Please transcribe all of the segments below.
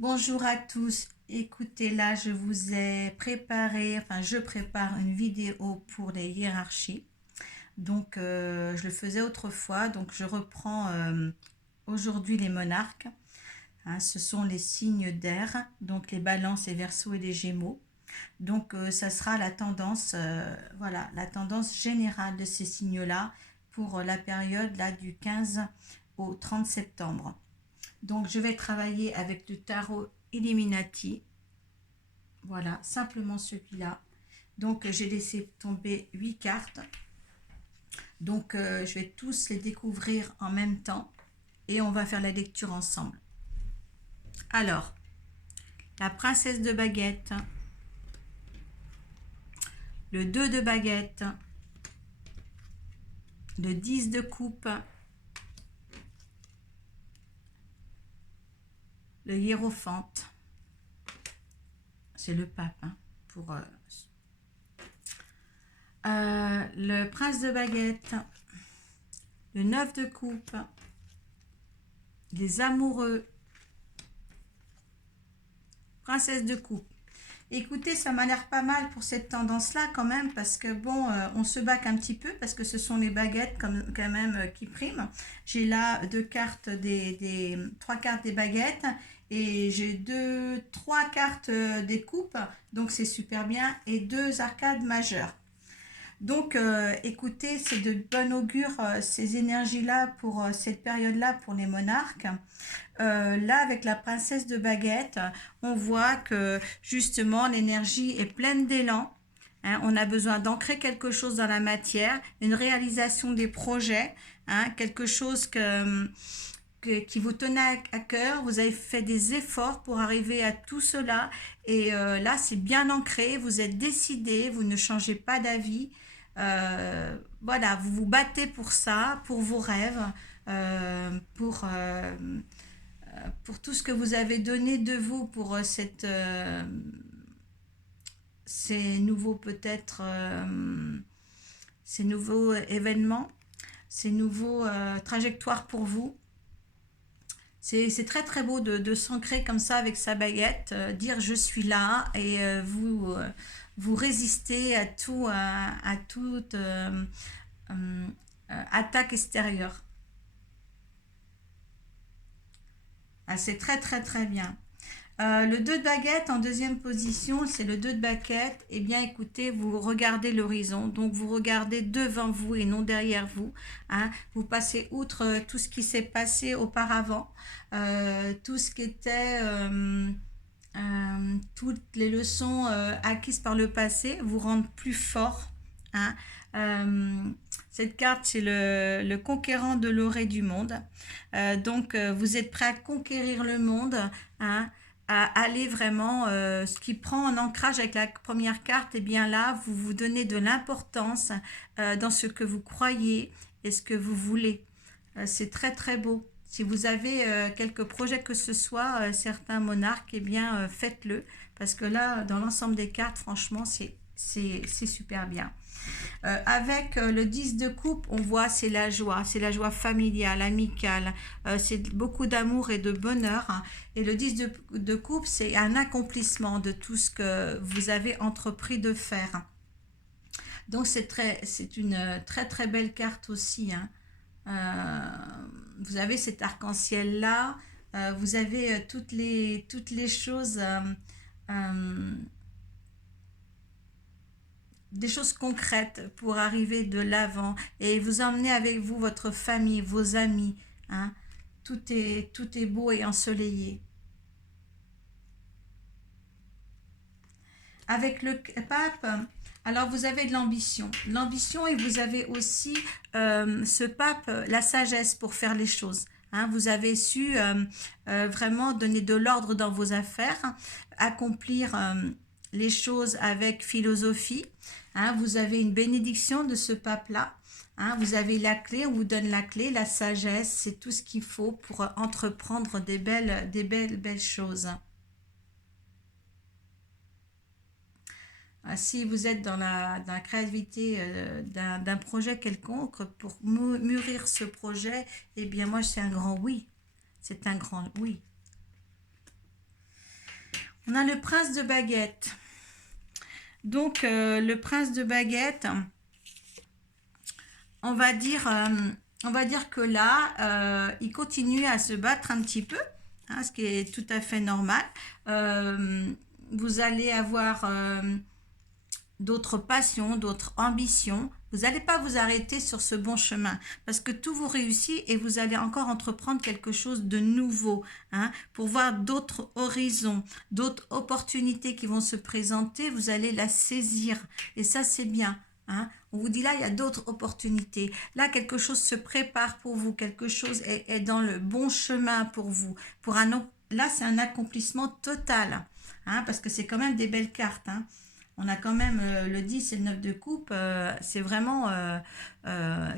Bonjour à tous. Écoutez, là, je vous ai préparé, enfin, je prépare une vidéo pour les hiérarchies. Donc, je le faisais autrefois, donc je reprends aujourd'hui les monarques. Hein, ce sont les signes d'air, donc les balances, les verseaux et les gémeaux. Donc, ça sera la tendance, voilà, la tendance générale de ces signes-là pour la période là du 15 au 30 septembre. Donc, je vais travailler avec le tarot Illuminati. Voilà, simplement celui-là. Donc, j'ai laissé tomber 8 cartes. Donc, je vais tous les découvrir en même temps et on va faire la lecture ensemble. Alors, la princesse de baguette, le 2 de baguette, le 10 de coupe, le hiérophante, c'est le pape, hein, pour le prince de baguette, le 9 de coupe, les amoureux, princesse de coupe. Écoutez, ça m'a l'air pas mal pour cette tendance-là quand même, parce que bon, on se bac un petit peu, parce que ce sont les baguettes quand même qui priment. J'ai là trois cartes des baguettes, et j'ai trois cartes des coupes, donc c'est super bien, et deux arcades majeures. Donc, écoutez, c'est de bon augure ces énergies-là pour cette période-là pour les monarques. Là, avec la princesse de baguette, on voit que justement l'énergie est pleine d'élan. Hein, on a besoin d'ancrer quelque chose dans la matière, une réalisation des projets, hein, quelque chose qui vous tenait à cœur. Vous avez fait des efforts pour arriver à tout cela. Et là, c'est bien ancré. Vous êtes décidé, vous ne changez pas d'avis. Voilà, vous vous battez pour ça, pour vos rêves, pour tout ce que vous avez donné de vous pour ces nouveaux peut-être ces nouveaux événements, ces nouveaux trajectoires pour vous. C'est très très beau de s'ancrer comme ça avec sa baguette, dire je suis là et vous résistez à à toute attaque extérieure. Ah, c'est très très très bien. Le 2 de baguette en deuxième position, c'est le 2 de baguette. Eh bien, écoutez, vous regardez l'horizon, donc vous regardez devant vous et non derrière vous. Hein. Vous passez outre tout ce qui s'est passé auparavant, tout ce qui était, toutes les leçons acquises par le passé vous rendent plus fort. Hein. Euh, cette carte, c'est le conquérant de l'orée du monde. Donc, vous êtes prêt à conquérir le monde. Hein, à aller vraiment, ce qui prend en ancrage avec la première carte, et bien là, vous vous donnez de l'importance dans ce que vous croyez et ce que vous voulez. C'est très très beau. Si vous avez quelques projets que ce soit, certains monarques, eh bien faites-le. Parce que là, dans l'ensemble des cartes, franchement, c'est super bien. Avec le 10 de coupe, on voit c'est la joie familiale, amicale, c'est beaucoup d'amour et de bonheur. Hein. Et le 10 de coupe, c'est un accomplissement de tout ce que vous avez entrepris de faire. Donc c'est une très très belle carte aussi. Hein. Vous avez cet arc-en-ciel là, vous avez toutes les choses. Euh, des choses concrètes pour arriver de l'avant et vous emmenez avec vous votre famille, vos amis. Hein. Tout est beau et ensoleillé. Avec le pape, alors vous avez de l'ambition. L'ambition et vous avez aussi ce pape, la sagesse pour faire les choses. Hein, vous avez su vraiment donner de l'ordre dans vos affaires, accomplir les choses avec philosophie. Hein, vous avez une bénédiction de ce pape-là. Hein, vous avez la clé, on vous donne la clé, la sagesse, c'est tout ce qu'il faut pour entreprendre belles choses. Si vous êtes dans la créativité d'un projet quelconque, pour mûrir ce projet, eh bien moi c'est un grand oui. C'est un grand oui. On a le prince de baguette. Donc, le prince de baguette, on va dire que là, il continue à se battre un petit peu, hein, ce qui est tout à fait normal. Vous allez avoir d'autres passions, d'autres ambitions. Vous n'allez pas vous arrêter sur ce bon chemin parce que tout vous réussit et vous allez encore entreprendre quelque chose de nouveau, hein, pour voir d'autres horizons, d'autres opportunités qui vont se présenter. Vous allez la saisir et ça, c'est bien. Hein. On vous dit là, il y a d'autres opportunités. Là, quelque chose se prépare pour vous, quelque chose est dans le bon chemin pour vous. Là, c'est un accomplissement total, hein, parce que c'est quand même des belles cartes. Hein. On a quand même le 10 et le 9 de coupe, c'est vraiment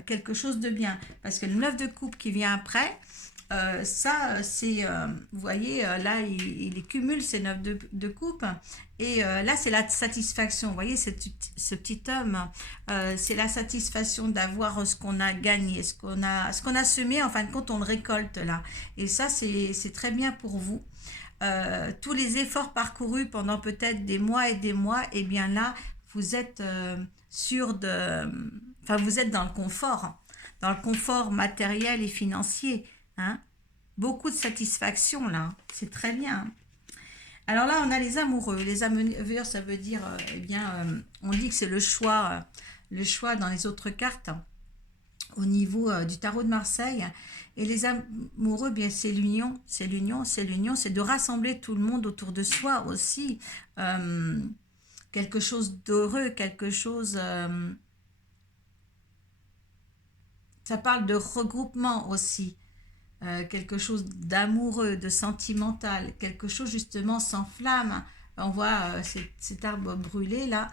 quelque chose de bien. Parce que le 9 de coupe qui vient après, ça, c'est, vous voyez, là, il cumule ces 9 de coupe. Et là, c'est la satisfaction. Vous voyez, ce petit homme, c'est la satisfaction d'avoir ce qu'on a gagné, ce qu'on a semé. En fin de compte, on le récolte là. Et ça, c'est très bien pour vous. Tous les efforts parcourus pendant peut-être des mois et des mois, et bien là, vous êtes sûr de... Enfin, vous êtes dans le confort matériel et financier. Hein. Beaucoup de satisfaction là, c'est très bien. Alors là, on a les amoureux. Les amoureux, ça veut dire, on dit que c'est le choix dans les autres cartes au niveau du tarot de Marseille. Et les amoureux, bien c'est l'union, c'est l'union, c'est l'union, c'est de rassembler tout le monde autour de soi aussi. Quelque chose d'heureux, quelque chose... ça parle de regroupement aussi. Quelque chose d'amoureux, de sentimental, quelque chose justement sans flamme. On voit cet arbre brûlé là,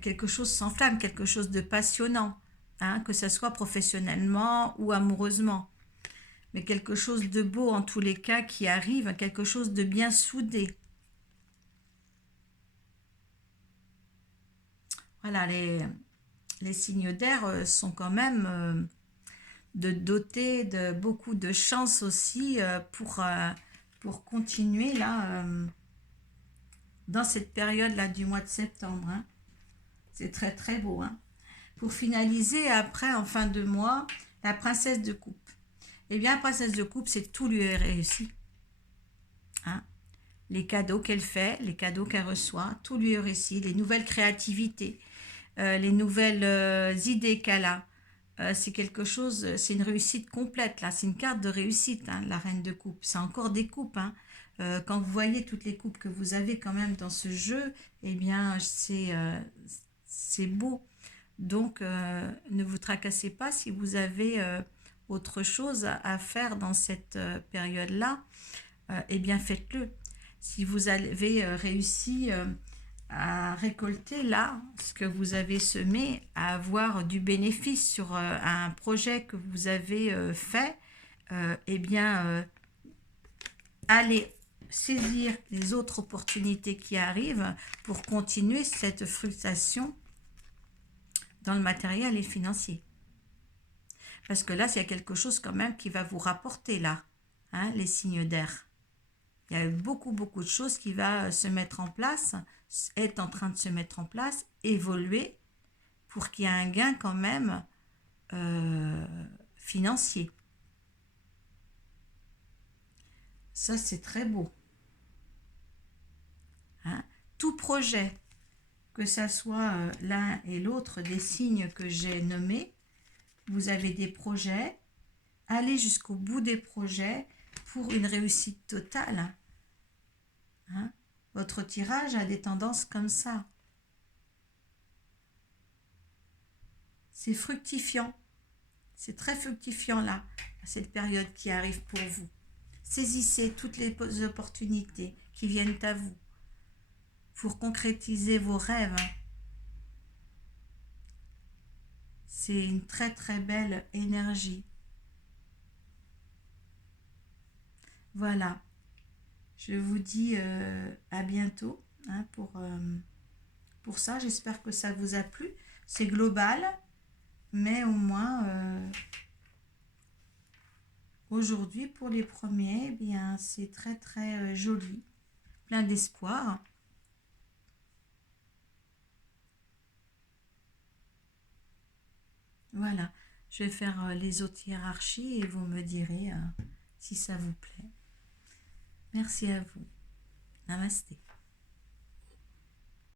quelque chose sans flamme, quelque chose de passionnant, hein, que ce soit professionnellement ou amoureusement. Mais quelque chose de beau en tous les cas qui arrive, quelque chose de bien soudé. Voilà, les signes d'air sont quand même... de doter de beaucoup de chance aussi pour continuer là dans cette période là du mois de septembre. Hein. C'est très très beau. Hein. Pour finaliser après en fin de mois, la princesse de coupe. Eh bien, la princesse de coupe, c'est tout lui est réussi. Hein. Les cadeaux qu'elle fait, les cadeaux qu'elle reçoit, tout lui est réussi. Les nouvelles créativités, les nouvelles idées qu'elle a. C'est quelque chose, c'est une réussite complète là, c'est une carte de réussite, hein, la reine de coupe. C'est encore des coupes, hein. Quand vous voyez toutes les coupes que vous avez quand même dans ce jeu, eh bien c'est beau. Donc ne vous tracassez pas si vous avez autre chose à faire dans cette période-là, eh bien faites-le. Si vous avez réussi à récolter là ce que vous avez semé, à avoir du bénéfice sur un projet que vous avez fait, eh bien, allez saisir les autres opportunités qui arrivent pour continuer cette frustration dans le matériel et financier. Parce que là, il y a quelque chose quand même qui va vous rapporter là, hein, les signes d'air. Il y a beaucoup, beaucoup de choses qui vont se mettre en place, est en train de se mettre en place, évoluer, pour qu'il y ait un gain quand même financier. Ça, c'est très beau. Hein? Tout projet, que ça soit l'un et l'autre des signes que j'ai nommés, vous avez des projets, allez jusqu'au bout des projets pour une réussite totale. Hein? Votre tirage a des tendances comme ça. C'est fructifiant. C'est très fructifiant là, à cette période qui arrive pour vous. Saisissez toutes les opportunités qui viennent à vous pour concrétiser vos rêves. C'est une très très belle énergie. Voilà. Je vous dis à bientôt hein, pour ça. J'espère que ça vous a plu. C'est global, mais au moins aujourd'hui pour les premiers, eh bien c'est très très joli. plein d'espoir. Voilà, je vais faire les autres hiérarchies et vous me direz si ça vous plaît. Merci à vous. Namasté.